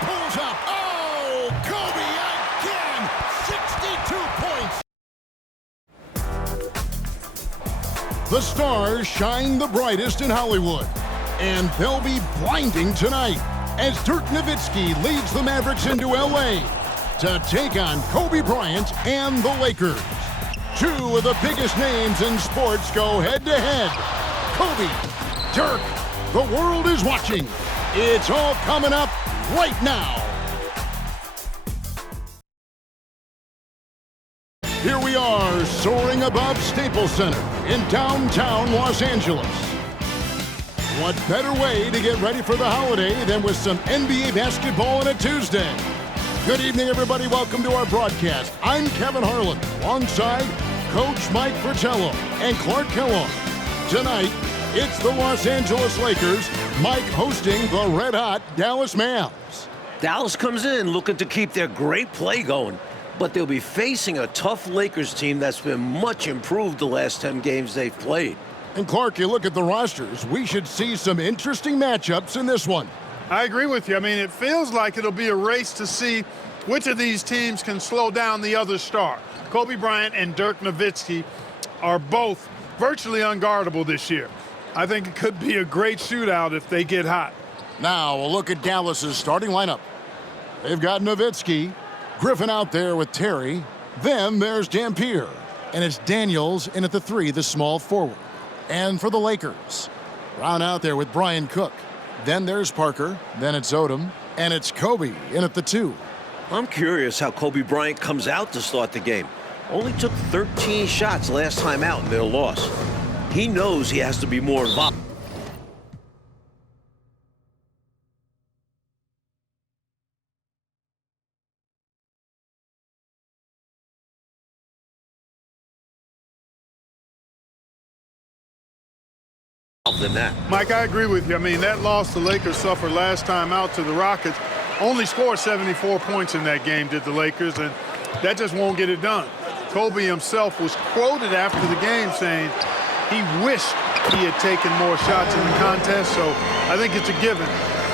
Pulls up. Oh, Kobe again. 62 points. The stars shine the brightest in Hollywood, and they'll be blinding tonight as Dirk Nowitzki leads the Mavericks into L.A. to take on Kobe Bryant and the Lakers. Two of the biggest names in sports go head-to-head. Kobe, Dirk, the world is watching. It's all coming up right now. Here we are, soaring above Staples Center in downtown Los Angeles. What better way to get ready for the holiday than with some NBA basketball on a Tuesday? Good evening, everybody. Welcome to our broadcast. I'm Kevin Harlan, alongside Coach Mike Fratello and Clark Kellogg. Tonight, it's the Los Angeles Lakers, Mike hosting the red-hot Dallas Mavs. Dallas comes in looking to keep their great play going, but they'll be facing a tough Lakers team that's been much improved the last 10 games they've played. And Clark, you look at the rosters, we should see some interesting matchups in this one. I agree with you. I mean, it feels like it'll be a race to see which of these teams can slow down the other star. Kobe Bryant and Dirk Nowitzki are both virtually unguardable this year. I think it could be a great shootout if they get hot. Now, a look at Dallas's starting lineup. They've got Nowitzki, Griffin out there with Terry. Then there's Dampier. And it's Daniels in at the 3, the small forward. And for the Lakers, Brown out there with Brian Cook. Then there's Parker, then it's Odom, and it's Kobe in at the 2. I'm curious how Kobe Bryant comes out to start the game. Only took 13 shots last time out in their loss. He knows he has to be more involved than that. Mike, I agree with you. I mean, that loss the Lakers suffered last time out to the Rockets only scored 74 points in that game, did the Lakers, and that just won't get it done. Kobe himself was quoted after the game saying he wished he had taken more shots in the contest, so I think it's a given.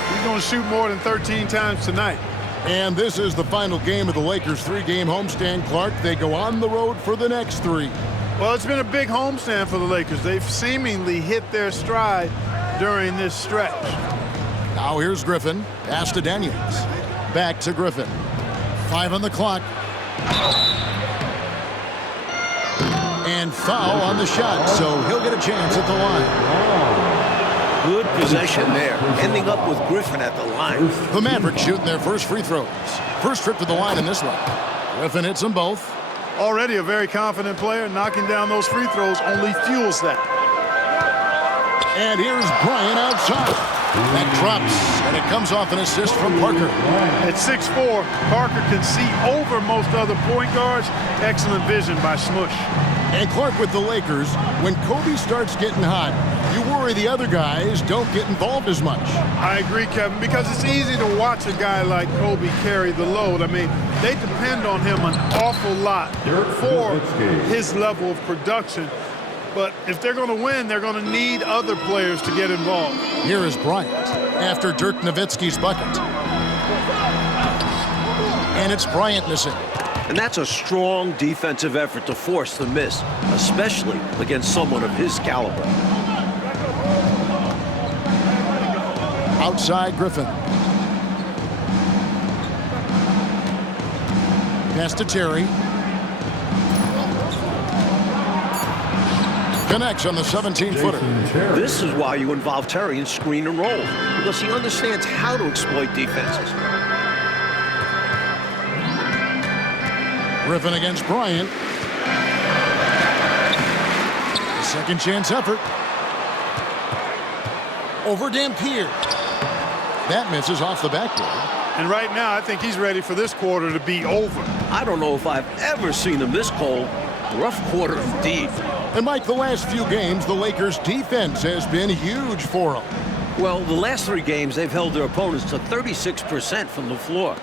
He's going to shoot more than 13 times tonight. And this is the final game of the Lakers' 3-game homestand, Clark. They go on the road for the next 3. Well, it's been a big homestand for the Lakers. They've seemingly hit their stride during this stretch. Now here's Griffin. Pass to Daniels. Back to Griffin. 5 on the clock. And foul on the shot, so he'll get a chance at the line. Good possession there, ending up with Griffin at the line. The Mavericks shooting their first free throws. First trip to the line in this one. Griffin hits them both. Already a very confident player. Knocking down those free throws only fuels that. And here's Bryant outside. That drops, and it comes off an assist from Parker. At 6'4", Parker can see over most other point guards. Excellent vision by Smush. And Clark, with the Lakers, when Kobe starts getting hot, you worry the other guys don't get involved as much. I agree, Kevin, because it's easy to watch a guy like Kobe carry the load. I mean, they depend on him an awful lot for his level of production. But if they're going to win, they're going to need other players to get involved. Here is Bryant after Dirk Nowitzki's bucket. And it's Bryant missing. And that's a strong defensive effort to force the miss, especially against someone of his caliber. Outside Griffin. Pass to Terry. Connects on the 17-footer. This is why you involve Terry in screen and roll, because he understands how to exploit defenses. Griffin against Bryant. Second chance effort. Over Dampier. That misses off the backboard. And right now, I think he's ready for this quarter to be over. I don't know if I've ever seen him this cold. Rough quarter indeed. And Mike, the last few games, the Lakers' defense has been huge for them. Well, the last 3 games, they've held their opponents to 36% from the floor.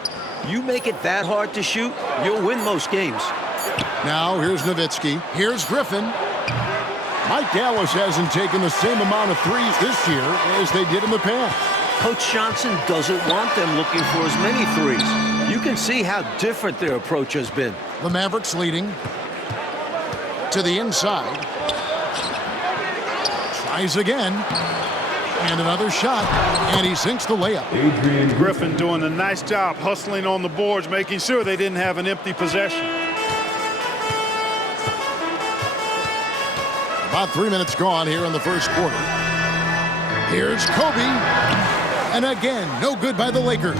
You make it that hard to shoot, you'll win most games. Now, here's Nowitzki. Here's Griffin. Mike, Dallas hasn't taken the same amount of threes this year as they did in the past. Coach Johnson doesn't want them looking for as many threes. You can see how different their approach has been. The Mavericks leading to the inside. Tries again. And another shot. And he sinks the layup. Adrian Griffin doing a nice job hustling on the boards, making sure they didn't have an empty possession. About 3 minutes gone here in the first quarter. Here's Kobe. And again, no good by the Lakers.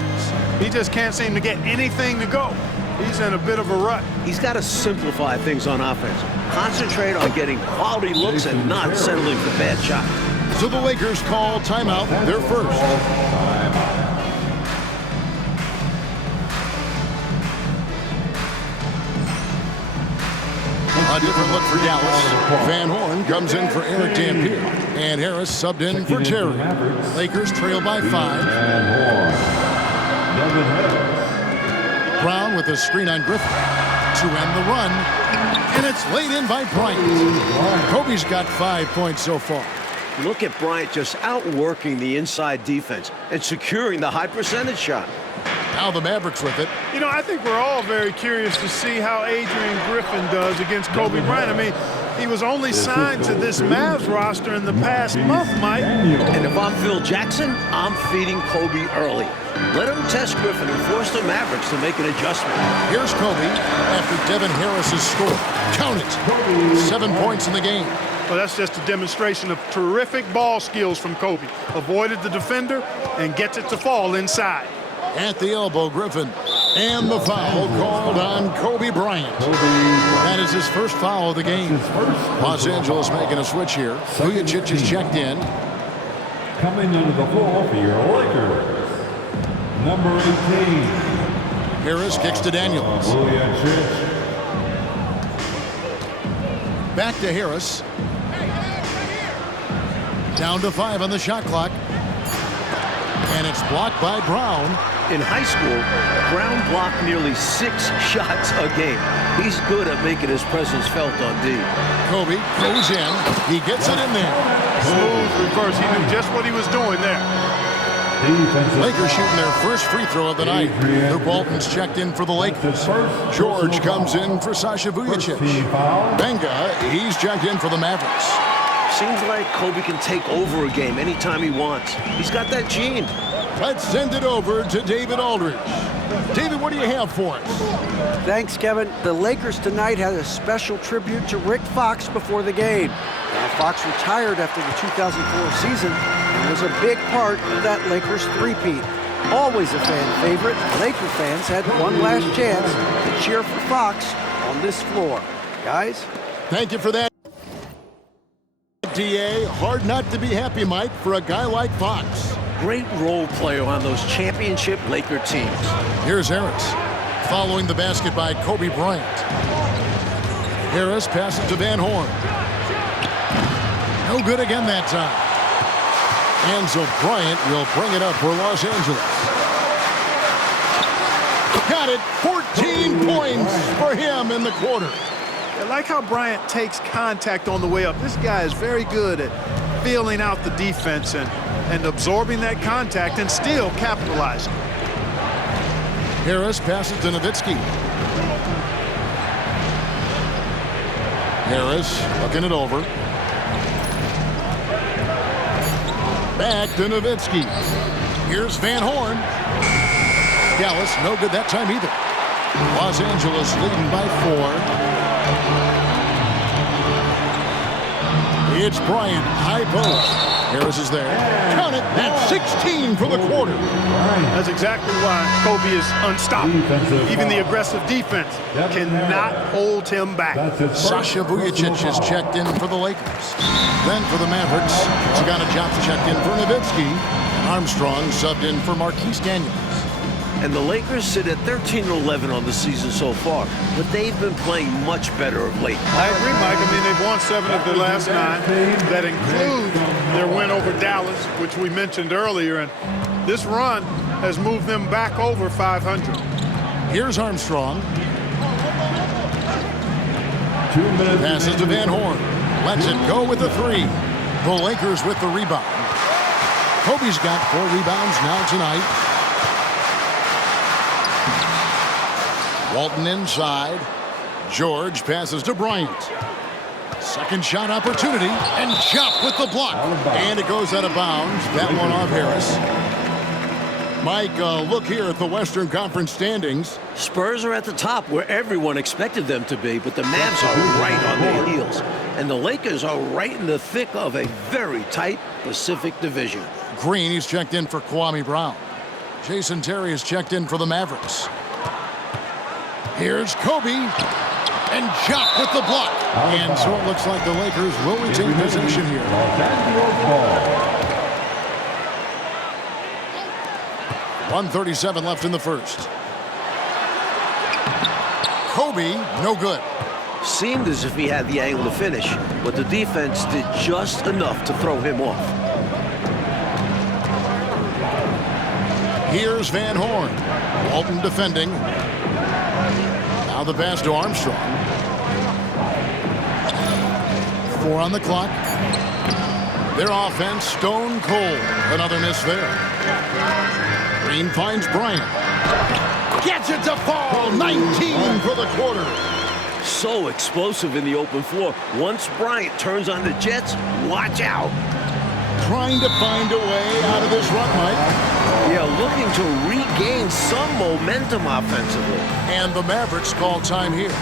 He just can't seem to get anything to go. He's in a bit of a rut. He's got to simplify things on offense. Concentrate on getting quality looks and not settling for bad shots. So the Lakers call timeout, their first. A different look for Dallas. Van Horn comes in for Eric Dampier. And Harris subbed in for Terry. Lakers trail by 5. Brown with a screen on Griffin to end the run. And it's laid in by Bryant. Kobe's got 5 points so far. Look at Bryant just outworking the inside defense and securing the high percentage shot. Now the Mavericks with it. You know, I think we're all very curious to see how Adrian Griffin does against Kobe Bryant. I mean, he was only signed to this Mavs roster in the past month, Mike. And if I'm Phil Jackson, I'm feeding Kobe early. Let him test Griffin and force the Mavericks to make an adjustment. Here's Kobe after Devin Harris has scored. Count it. 7 points in the game. Well, that's just a demonstration of terrific ball skills from Kobe. Avoided the defender and gets it to fall inside. At the elbow, Griffin. And the foul called on Kobe Bryant. That is his first foul of the game. Los Angeles making a switch here. Vujacic is checked in. Coming into the floor for your Lakers, number 18. Harris kicks to Daniels. Back to Harris. Down to 5 on the shot clock. And it's blocked by Brown. In high school, Brown blocked nearly 6 shots a game. He's good at making his presence felt on D. Kobe goes in. He gets it in there. Smooth reverse. He knew just what he was doing there. Lakers shooting their first free throw of the night. Luke Walton's checked in for the Lakers. George comes in for Sasha Vujacic. Mamba, he's checked in for the Mavericks. Seems like Kobe can take over a game anytime he wants. He's got that gene. Let's send it over to David Aldridge. David, what do you have for us? Thanks, Kevin. The Lakers tonight had a special tribute to Rick Fox before the game. Now, Fox retired after the 2004 season and was a big part of that Lakers three-peat. Always a fan favorite, Laker fans had one last chance to cheer for Fox on this floor. Guys? Thank you for that. DA, hard not to be happy, Mike, for a guy like Fox. Great role player on those championship Laker teams. Here's Harris, following the basket by Kobe Bryant. Harris passes to Van Horn. No good again that time. And so Bryant will bring it up for Los Angeles. Got it, 14 points for him in the quarter. I like how Bryant takes contact on the way up. This guy is very good at feeling out the defense and absorbing that contact and still capitalizing. Harris passes to Nowitzki. Harris looking it over. Back to Nowitzki. Here's Van Horn. Dallas, no good that time either. Los Angeles leading by 4. It's Bryant, high post. Harris is there. Count it, that's 16 for the quarter. That's exactly why Kobe is unstoppable. Even the aggressive defense cannot hold him back. Sasha Vujacic is checked in for the Lakers. Then for the Mavericks, Zagana Johnson checked in for Nowitzki. Armstrong subbed in for Marquise Daniels. And the Lakers sit at 13-11 on the season so far, but they've been playing much better of late. I agree, Mike. I mean, they've won 7 of their last 9. That include their win over Dallas, which we mentioned earlier. And this run has moved them back over 500. Here's Armstrong. Passes to Van Horn. Lets it go with the 3. The Lakers with the rebound. Kobe's got 4 rebounds now tonight. Walton inside. George passes to Bryant. Second shot opportunity, and Chop with the block. And it goes out of bounds. That one off Harris. Mike, look here at the Western Conference standings. Spurs are at the top where everyone expected them to be, but the Mavs are right on their heels. And the Lakers are right in the thick of a very tight Pacific division. Green, he's checked in for Kwame Brown. Jason Terry is checked in for the Mavericks. Here's Kobe, and Chop with the block. And so it looks like the Lakers will retain possession here. 1:37 left in the first. Kobe, no good. Seemed as if he had the angle to finish, but the defense did just enough to throw him off. Here's Van Horn. Walton defending. Now the pass to Armstrong. 4 on the clock. Their offense stone cold. Another miss there. Green finds Bryant. Gets it to fall. 19 for the quarter. So explosive in the open floor. Once Bryant turns on the Jets, watch out. Trying to find a way out of this run, Mike. Yeah, looking to regain some momentum offensively. And the Mavericks call time here.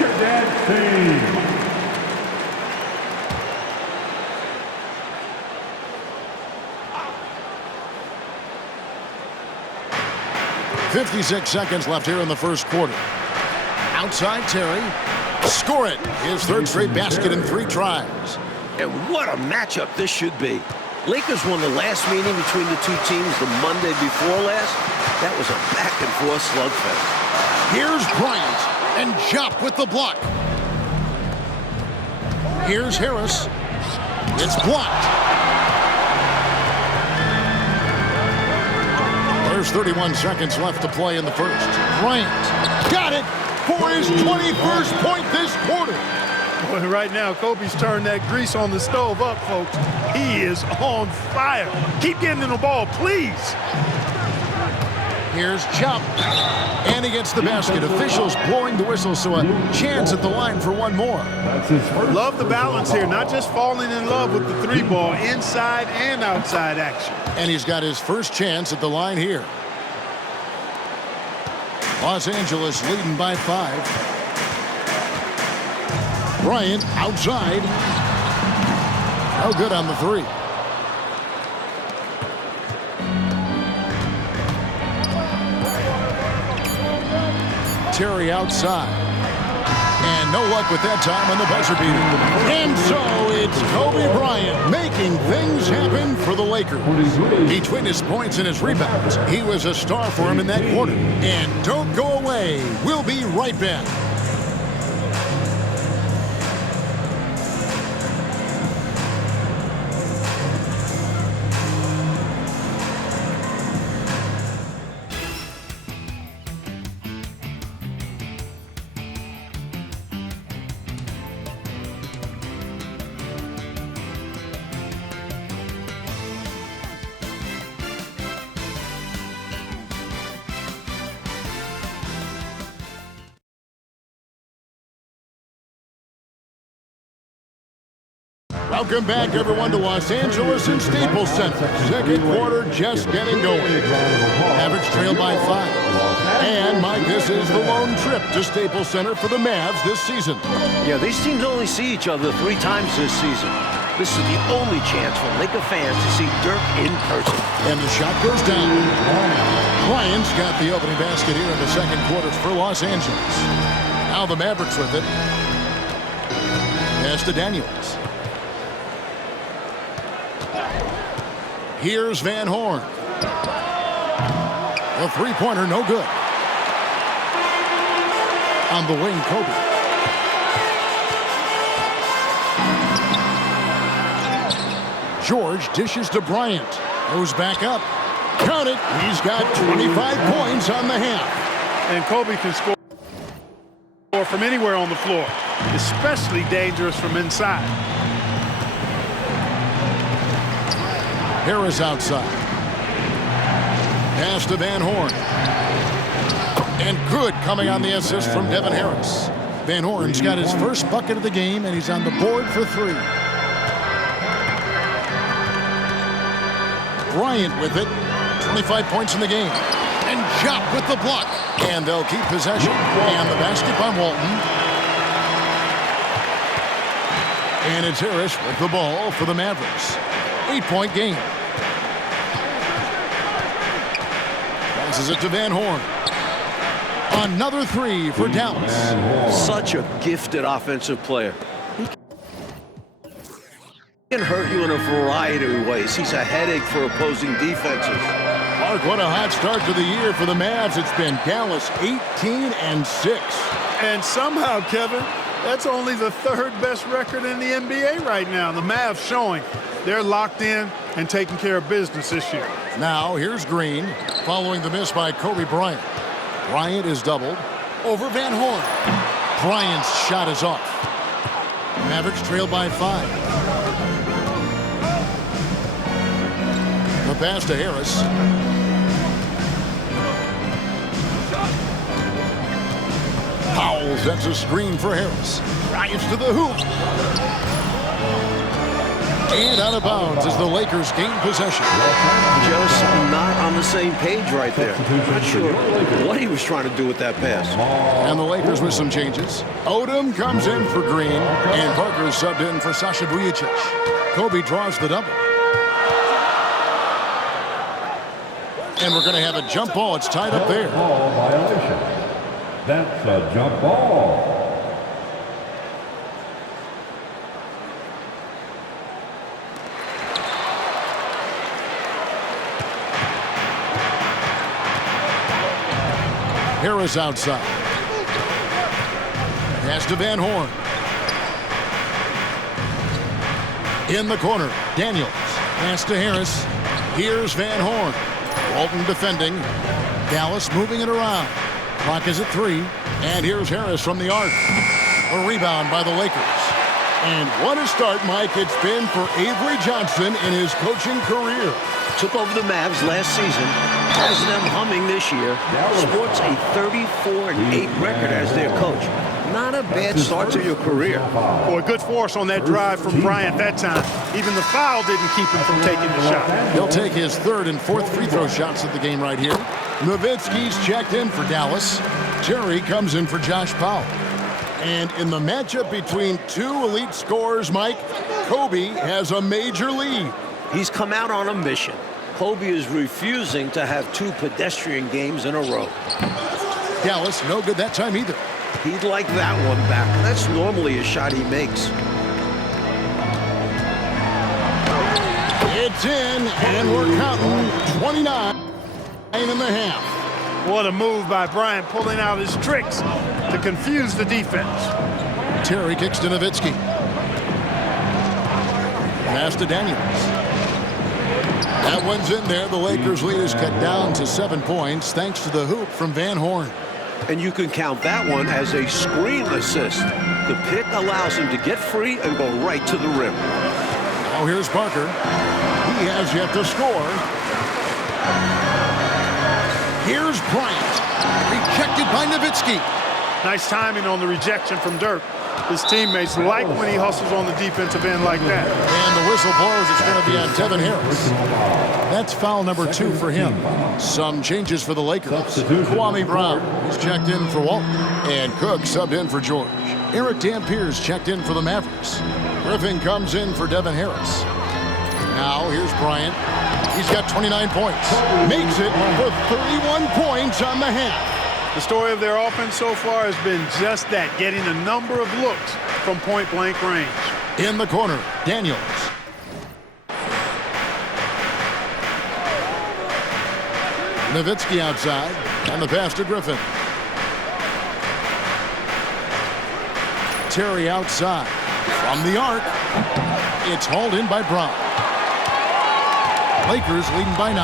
Your dad's team. 56 seconds left here in the first quarter. Outside Terry. Score it. His third straight basket in 3 tries. And what a matchup this should be. Lakers won the last meeting between the two teams the Monday before last. That was a back-and-forth slugfest. Here's Bryant, and Chop with the block. Here's Harris. It's blocked. There's 31 seconds left to play in the first. Bryant got it for his 21st point this quarter. Boy, right now, Kobe's turned that grease on the stove up, folks. He is on fire. Keep getting him the ball, please. Here's Chop. And he gets the basket. Officials blowing the whistle, so a chance at the line for one more. Love the balance here, not just falling in love with the 3-ball, inside and outside action. And he's got his first chance at the line here. Los Angeles leading by 5. Bryant outside. No good on the 3. Terry outside. And no luck with that time on the buzzer beater. And so it's Kobe Bryant making things happen for the Lakers. Between his points and his rebounds, he was a star for him in that quarter. And don't go away. We'll be right back. Welcome back, everyone, to Los Angeles and Staples Center. Second quarter just getting going. Mavericks trail by 5. And, Mike, this is the lone trip to Staples Center for the Mavs this season. Yeah, these teams only see each other 3 times this season. This is the only chance for Laker fans to see Dirk in person. And the shot goes down. Bryant's got the opening basket here in the second quarter for Los Angeles. Now the Mavericks with it. Pass to Daniels. Here's Van Horn. The 3-pointer, no good. On the wing, Kobe. George dishes to Bryant. Goes back up. Count it. He's got 25 points on the half. And Kobe can score from anywhere on the floor, especially dangerous from inside. Harris outside. Pass to Van Horn. And good coming on the assist from Devin Harris. Van Horn's got his first bucket of the game, and he's on the board for 3. Bryant with it. 25 points in the game. And Jock with the block. And they'll keep possession. And the basket by Walton. And it's Harris with the ball for the Mavericks. 8-point game. Passes it to Van Horn. Another 3 for Dallas. Such a gifted offensive player. He can hurt you in a variety of ways. He's a headache for opposing defenses. Mark, what a hot start to the year for the Mavs. It's been Dallas 18-6. And somehow, Kevin, that's only the 3rd best record in the NBA right now. The Mavs showing they're locked in and taking care of business this year. Now here's Green following the miss by Kobe Bryant. Bryant is doubled over Van Horn. Bryant's shot is off. Mavericks trail by 5. The pass to Harris. Powell sets a screen for Harris. Drives to the hoop. And out of bounds as the Lakers gain possession. Just not on the same page right there. Not sure what he was trying to do with that pass. And the Lakers with some changes. Odom comes in for Green. And Parker subbed in for Sasha Vujicic. Kobe draws the double. And we're going to have a jump ball. It's tied up there. Ball violation. That's a jump ball. Harris outside. Pass to Van Horn. In the corner, Daniels. Pass to Harris. Here's Van Horn. Walton defending. Dallas moving it around. Clock is at 3. And here's Harris from the arc. A rebound by the Lakers. And what a start, Mike, it's been for Avery Johnson in his coaching career. Took over the Mavs last season, has them humming this year, sports a 34-8 record as their coach. Not a bad start to your career. Boy, good force on that drive from Bryant that time. Even the foul didn't keep him from taking the shot. He'll take his 3rd and 4th free throw shots of the game right here. Nowitzki's checked in for Dallas. Terry comes in for Josh Powell. And in the matchup between 2 elite scorers, Mike, Kobe has a major lead. He's come out on a mission. Kobe is refusing to have 2 pedestrian games in a row. Dallas no good that time either. He'd like that one back. That's normally a shot he makes. It's in, and we're counting 29 and a half. What a move by Bryant, pulling out his tricks to confuse the defense. Terry kicks to Nowitzki. Pass to Daniels. That one's in there. The Lakers' lead is cut down to 7 points thanks to the hoop from Van Horn. And you can count that one as a screen assist. The pick allows him to get free and go right to the rim. Now here's Parker. He has yet to score. Here's Bryant. Rejected by Nowitzki. Nice timing on the rejection from Dirk. His teammates like when he hustles on the defensive end like that. And the whistle blows. It's going to be on Devin Harris. That's foul number 2 for him. Some changes for the Lakers. Kwame Brown is checked in for Walton. And Cook subbed in for George. Eric Dampier's checked in for the Mavericks. Griffin comes in for Devin Harris. Now here's Bryant. He's got 29 points. Makes it for 31 points on the half. The story of their offense so far has been just that, getting a number of looks from point-blank range. In the corner, Daniels. Nowitzki outside, and the pass to Griffin. Terry outside. From the arc, it's hauled in by Brown. Lakers leading by 9.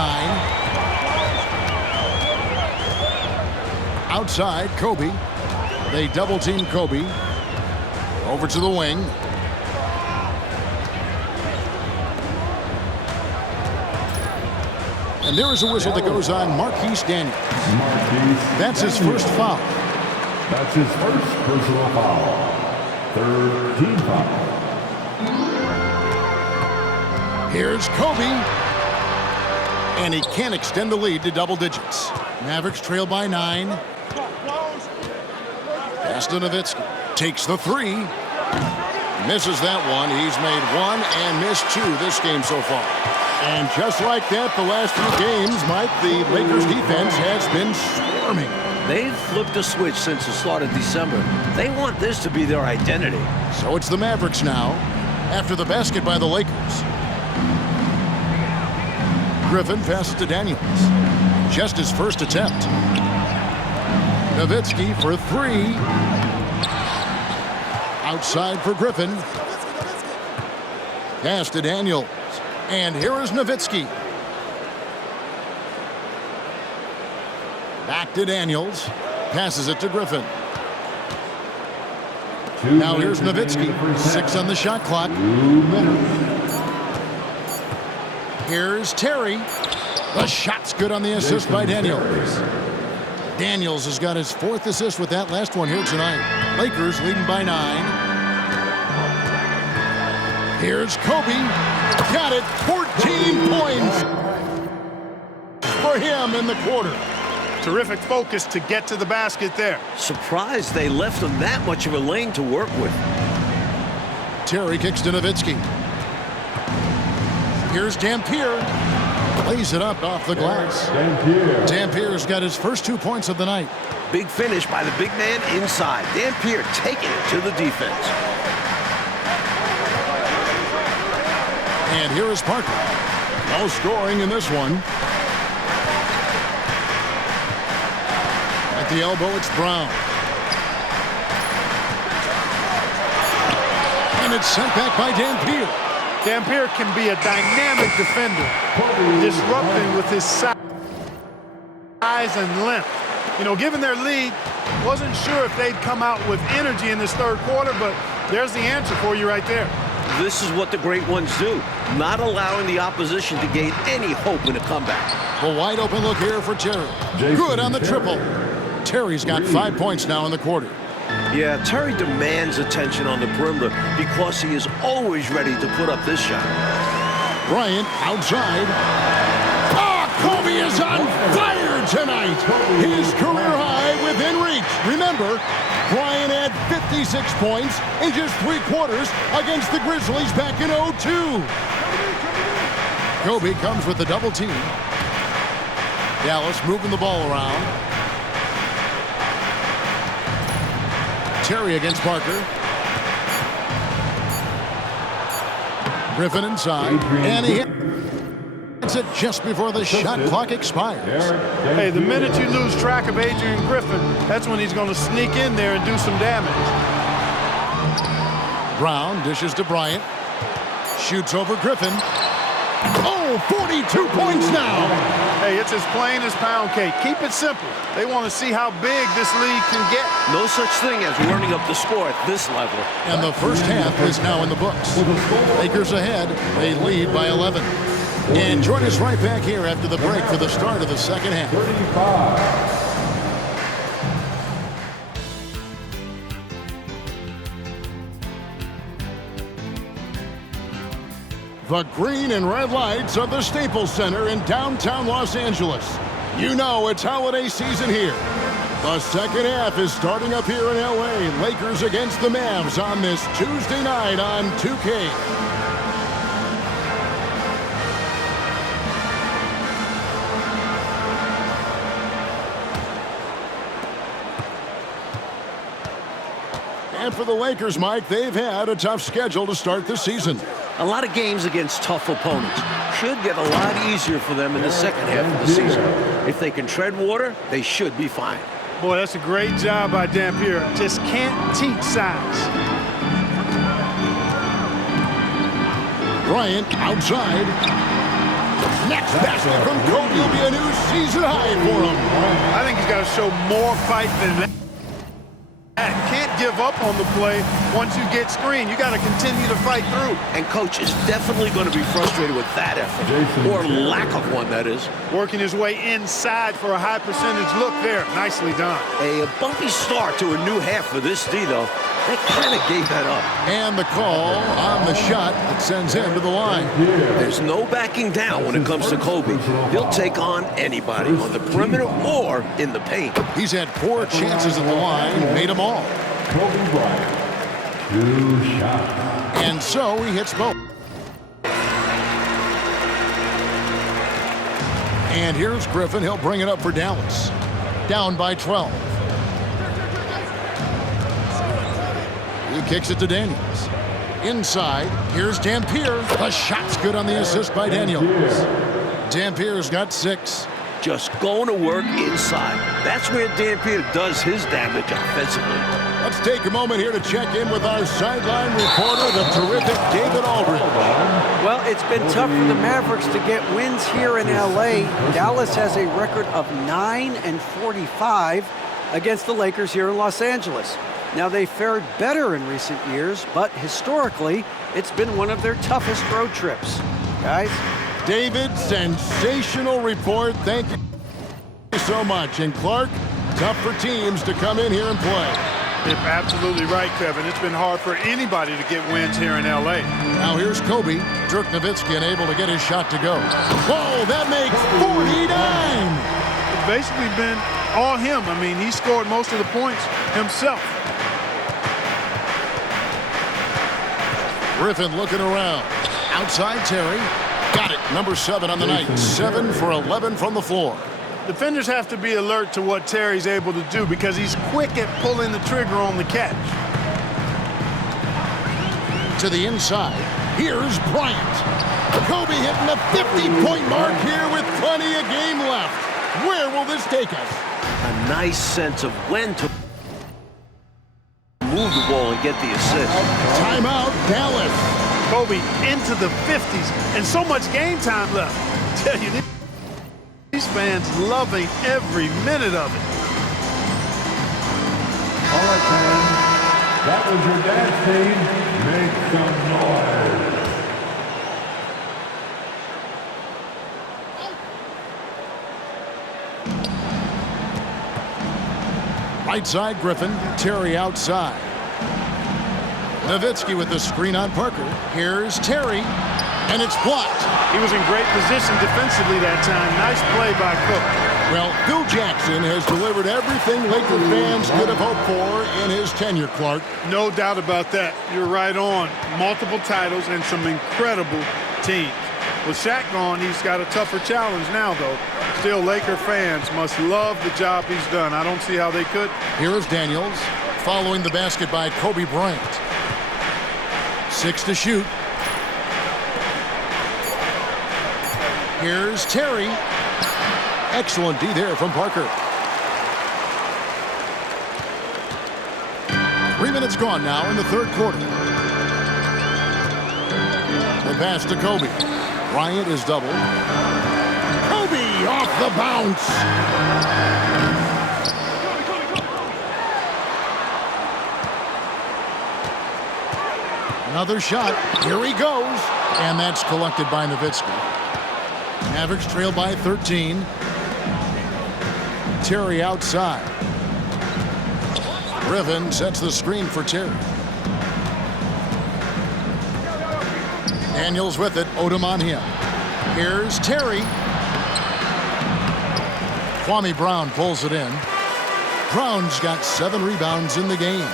Outside, Kobe. They double-team Kobe. Over to the wing. And there is a whistle that goes on Marquise Daniels. That's his first foul. That's his first personal foul. Third team foul. Here's Kobe. And he can't extend the lead to double digits. Mavericks trail by 9. Pass to Nowitzki. Takes the 3. Misses that one. He's made 1 and missed 2 this game so far. And just like that, the last few games, Mike, the Lakers defense has been swarming. They've flipped a switch since the start of December. They want this to be their identity. So it's the Mavericks now, after the basket by the Lakers. Griffin passes to Daniels. Just his first attempt. Nowitzki for 3. Outside for Griffin. Pass to Daniels. And here is Nowitzki. Back to Daniels. Passes it to Griffin. Now here's Nowitzki. 6 on the shot clock. Here's Terry. The shot's good on the assist by Daniels. Daniels has got his 4th assist with that last one here tonight. Lakers leading by 9. Here's Kobe. Got it. 14 points for him in the quarter. Terrific focus to get to the basket there. Surprised they left him that much of a lane to work with. Terry kicks to Nowitzki. Here's Dampier. Lays it up off the glass. Dampier's got his first 2 points of the night. Big finish by the big man inside. Dampier taking it to the defense. And here is Parker. No scoring in this one. At the elbow, it's Brown. And it's sent back by Dampier. Dampier can be a dynamic defender, disrupting with his size and length. You know, given their lead, wasn't sure if they'd come out with energy in this third quarter, but there's the answer for you right there. This is what the great ones do, not allowing the opposition to gain any hope in a comeback. A wide open look here for Terry. Good on the triple. Terry's got 5 points now in the quarter. Yeah, Terry demands attention on the perimeter because he is always ready to put up this shot. Bryant outside. Oh, Kobe is on fire tonight. His career high within reach. Remember, Bryant had 56 points in just 3 quarters against the Grizzlies back in 2002. Kobe comes with the double team. Dallas moving the ball around. Terry against Parker. Griffin inside. And he hits it just before the shot clock expires. Hey, the minute you lose track of Adrian Griffin, that's when he's going to sneak in there and do some damage. Brown dishes to Bryant. Shoots over Griffin. Oh, 42 points now. Hey, it's as plain as pound cake. Keep it simple. They want to see how big this league can get. No such thing as running up the score at this level. And the first half is now in the books. Lakers ahead. They lead by 11. And join us right back here after the break for the start of the second half. 35. The green and red lights of the Staples Center in downtown Los Angeles. You know it's holiday season here. The second half is starting up here in LA. Lakers against the Mavs on this Tuesday night on 2K. And for the Lakers, Mike, they've had a tough schedule to start the season. A lot of games against tough opponents. Should get a lot easier for them in the second half of the season. If they can tread water, they should be fine. Boy, that's a great job by Dampier. Just can't teach size. Bryant outside. Next basket from Kobe will be a new season high for him. I think he's got to show more fight than that. Can't give up on the play once you get screened. You got to continue to fight through. And coach is definitely going to be frustrated with that effort, or lack of one, that is. Working his way inside for a high percentage look there. Nicely done. A bumpy start to a new half for this D, though. They kind of gave that up. And the call on the shot that sends him to the line. There's no backing down when it comes to Kobe. He'll take on anybody on the perimeter or in the paint. He's had 4 chances at the line, made them all. Kobe Bryant, 2 shots. And so he hits both. And here's Griffin. He'll bring it up for Dallas. Down by 12. He kicks it to Daniels. Inside, here's Dampier. The shot's good on the assist by Daniels. Dampier's got 6. Just going to work inside. That's where Dampier does his damage offensively. Let's take a moment here to check in with our sideline reporter, the terrific David Aldridge. Well, it's been tough for the Mavericks to get wins here in L.A. Dallas has a record of 9-45 against the Lakers here in Los Angeles. Now, they fared better in recent years, but historically, it's been one of their toughest road trips. Guys? David, sensational report. Thank you so much. And Clark, tough for teams to come in here and play. You're absolutely right, Kevin. It's been hard for anybody to get wins here in L.A. Now here's Kobe. Dirk Nowitzki unable to get his shot to go. Whoa, that makes 49! It's basically been all him. I mean, he scored most of the points himself. Griffin looking around. Outside Terry. Got it. Number 7 on the night. 7 for 11 from the floor. Defenders have to be alert to what Terry's able to do because he's quick at pulling the trigger on the catch. To the inside. Here's Bryant. Kobe hitting the 50-point mark here with plenty of game left. Where will this take us? A nice sense of when to move the ball and get the assist. Timeout, Dallas. Kobe into the 50s and so much game time left. I tell you, these fans loving every minute of it. All right, fans. That was your dance team. Make some noise. Right side, Griffin. Terry outside. Nowitzki with the screen on Parker. Here's Terry, and it's blocked. He was in great position defensively that time. Nice play by Cook. Well, Phil Jackson has delivered everything Laker fans could have hoped for in his tenure, Clark. No doubt about that. You're right on. Multiple titles and some incredible teams. With Shaq gone, he's got a tougher challenge now, though. Still, Laker fans must love the job he's done. I don't see how they could. Here is Daniels, following the basket by Kobe Bryant. 6 to shoot. Here's Terry. Excellent D there from Parker. 3 minutes gone now in the third quarter. The pass to Kobe. Bryant is doubled. Kobe off the bounce. Another shot. Here he goes. And that's collected by Nowitzki. Mavericks trail by 13. Terry outside. Griffin sets the screen for Terry. Daniels with it. Odom on him. Here's Terry. Kwame Brown pulls it in. Brown's got 7 rebounds in the game.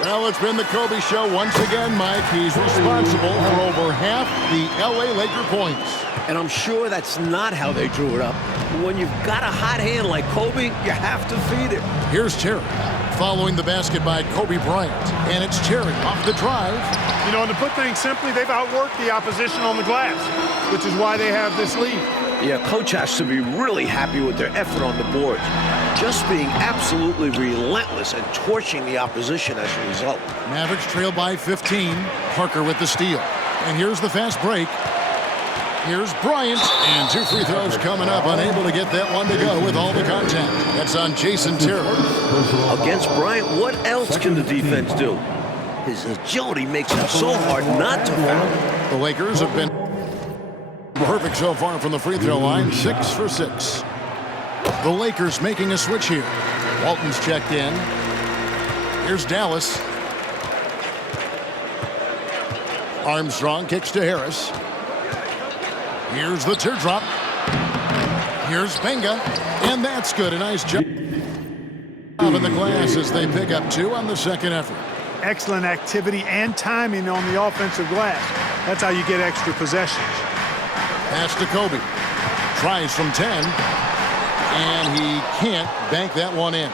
Well, it's been the Kobe Show once again, Mike. He's responsible for over half the L.A. Laker points. And I'm sure that's not how they drew it up. When you've got a hot hand like Kobe, you have to feed it. Here's Terry, following the basket by Kobe Bryant. And it's Terry off the drive. You know, and to put things simply, they've outworked the opposition on the glass, which is why they have this lead. Yeah, coach has to be really happy with their effort on the boards. Just being absolutely relentless and torching the opposition as a result. Mavericks trail by 15. Parker with the steal. And here's the fast break. Here's Bryant, and 2 free throws coming up, unable to get that one to go with all the contact. That's on Jason Terry. Against Bryant, what else can the defense do? His agility makes it so hard not to foul. The Lakers have been perfect so far from the free throw line, 6 for 6. The Lakers making a switch here. Walton's checked in. Here's Dallas. Armstrong kicks to Harris. Here's the teardrop. Here's Mamba, and that's good. A nice job in the glass as they pick up 2 on the second effort. Excellent activity and timing on the offensive glass. That's how you get extra possessions. Pass to Kobe. Tries from 10, and he can't bank that one in.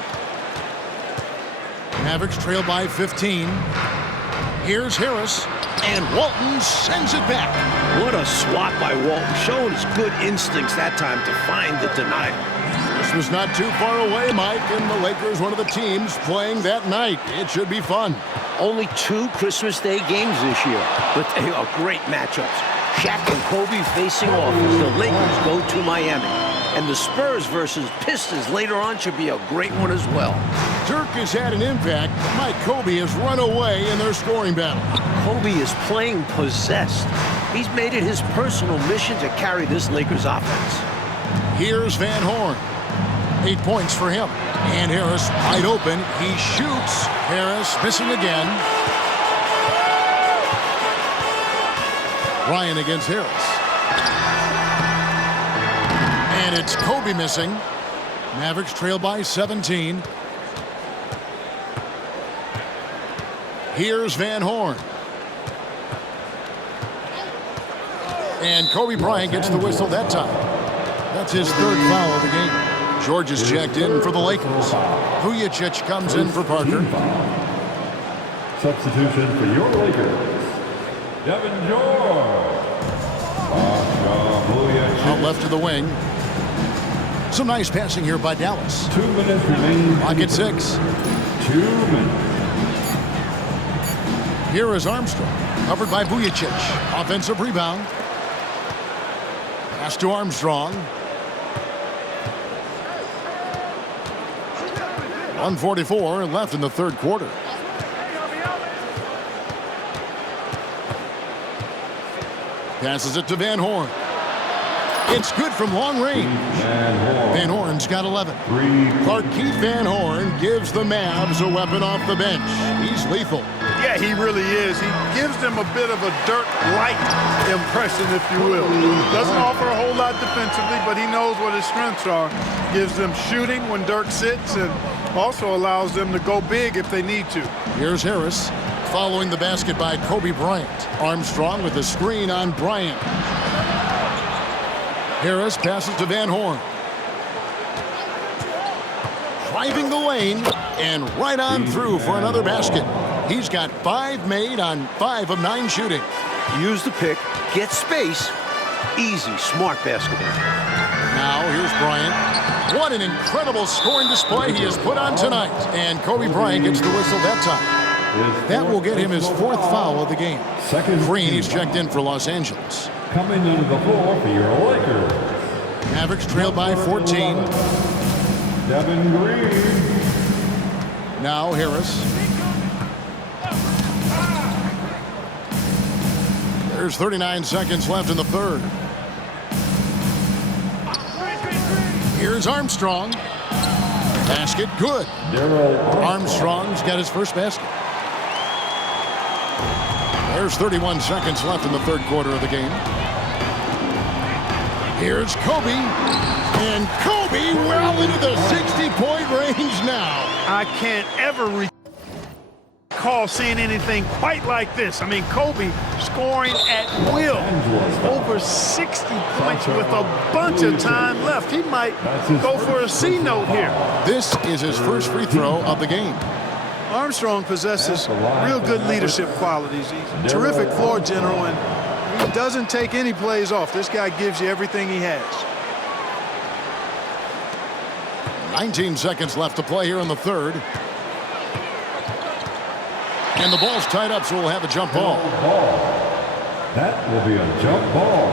Mavericks trail by 15. Here's Harris. And Walton sends it back. What a swat by Walton, showing his good instincts that time to find the denial. This was not too far away, Mike, and the Lakers, one of the teams playing that night. It should be fun. Only 2 Christmas Day games this year, but they are great matchups. Shaq and Kobe facing off as the Lakers go to Miami. And the Spurs versus Pistons later on should be a great one as well. Dirk has had an impact. Mike, Kobe has run away in their scoring battle. Kobe is playing possessed. He's made it his personal mission to carry this Lakers offense. Here's Van Horn. 8 points for him. And Harris wide open. He shoots. Harris missing again. Bryant against Harris. And it's Kobe missing. Mavericks trail by 17. Here's Van Horn. And Kobe Bryant gets the whistle that time. That's his 3rd foul of the game. George is checked in for the Lakers. Vujacic comes in for Parker. Substitution for your Lakers, Devin George. Out left to the wing. Some nice passing here by Dallas. 2 minutes remaining. Clock at 6. 2 minutes. Here is Armstrong, covered by Vujacic. Offensive rebound. Pass to Armstrong. 1:44 left in the 3rd quarter. Passes it to Van Horn. It's good from long range. Van Horn's got 11. Keith Van Horn gives the Mavs a weapon off the bench. He's lethal. Yeah, he really is. He gives them a bit of a Dirk-like impression, if you will. Doesn't offer a whole lot defensively, but he knows what his strengths are. Gives them shooting when Dirk sits and also allows them to go big if they need to. Here's Harris following the basket by Kobe Bryant. Armstrong with the screen on Bryant. Harris passes to Van Horn. Driving the lane and right on through for another basket. He's got 5 made on 5 of 9 shooting. Use the pick, get space. Easy, smart basketball. Now here's Bryant. What an incredible scoring display he has put on tonight. And Kobe Bryant gets the whistle that time. That will get him his 4th foul of the game. Green, he's checked in for Los Angeles. Coming onto the floor for your Lakers, Mavericks trail by 14. Devin Green. Now Harris. There's 39 seconds left in the 3rd. Here's Armstrong. Basket good. Armstrong's got his first basket. There's 31 seconds left in the 3rd quarter of the game. Here's Kobe. And Kobe well into the 60-point range now. I can't ever recall seeing anything quite like this. I mean, Kobe scoring at will. Over 60 points with a bunch of time left. He might go for a C note here. This is his first free throw of the game. Armstrong possesses real good leadership qualities. He's a terrific floor general, and he doesn't take any plays off. This guy gives you everything he has. 19 seconds left to play here in the 3rd. And the ball's tied up, so we'll have a jump ball. That will be a jump ball.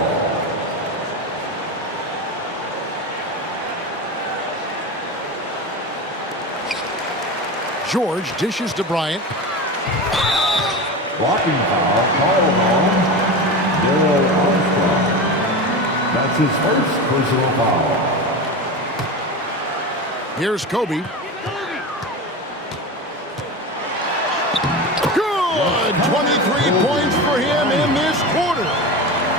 George dishes to Bryant. Blocking foul called on Darrell Armstrong. That's his first personal foul. Here's Kobe. Good! 23 points for him in this quarter.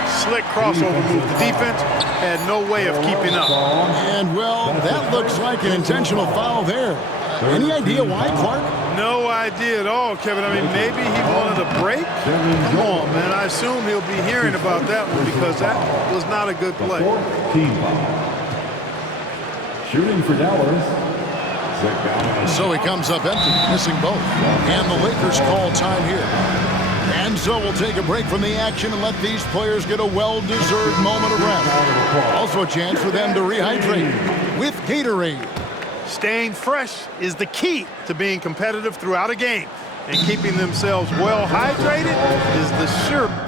Slick crossover move. The defense had no way of keeping up. And, well, that looks like an intentional foul there. Any idea why, Clark? No idea at all, Kevin. I mean, maybe he wanted a break? Come on, man. I assume he'll be hearing about that one because that was not a good play. Team foul. Shooting for Dallas. So he comes up empty, missing both. And the Lakers call time here. And so we'll take a break from the action and let these players get a well-deserved moment of rest. Also a chance for them to rehydrate with Gatorade. Staying fresh is the key to being competitive throughout a game. And keeping themselves well hydrated is the surest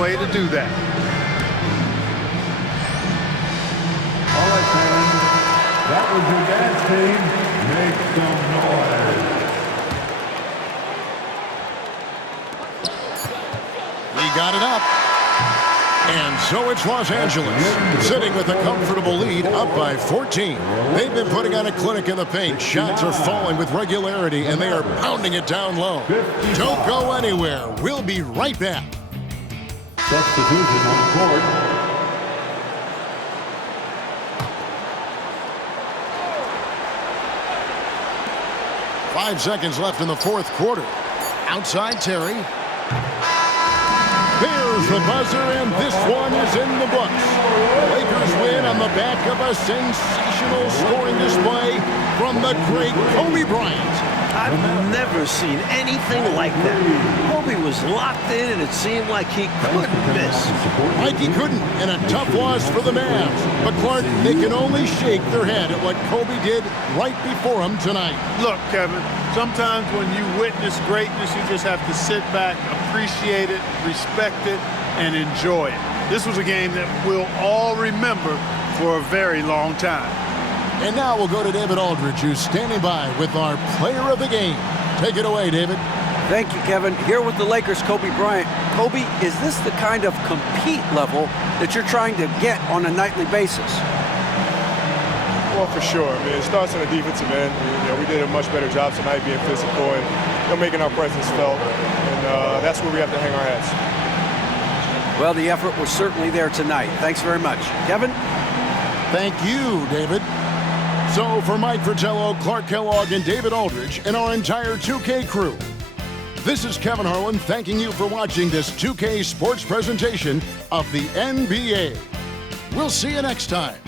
way to do that. All right, fans. That was your dance team. Make some noise. He got it up. And so it's Los Angeles, sitting with a comfortable lead, up by 14. They've been putting on a clinic in the paint. Shots are falling with regularity, and they are pounding it down low. Don't go anywhere. We'll be right back. Substitution on the court. Five seconds left in the fourth quarter. Outside Terry. There's the buzzer, and this one is in the books. Lakers win on the back of a sensational scoring display from the great Kobe Bryant. I've never seen anything like that. Kobe was locked in, and it seemed like he couldn't miss. Like he couldn't, and a tough loss for the Mavs. But Clark, they can only shake their head at what Kobe did right before him tonight. Look, Kevin, sometimes when you witness greatness, you just have to sit back, appreciate it, respect it, and enjoy it. This was a game that we'll all remember for a very long time. And now we'll go to David Aldridge, who's standing by with our player of the game. Take it away, David. Thank you, Kevin. Here with the Lakers, Kobe Bryant. Kobe, is this the kind of compete level that you're trying to get on a nightly basis? Well, for sure. I mean, it starts on the defensive end. We did a much better job tonight being physical and making our presence felt. And that's where we have to hang our hats. Well, the effort was certainly there tonight. Thanks very much. Kevin? Thank you, David. So for Mike Fratello, Clark Kellogg, and David Aldridge, and our entire 2K crew, this is Kevin Harlan thanking you for watching this 2K sports presentation of the NBA. We'll see you next time.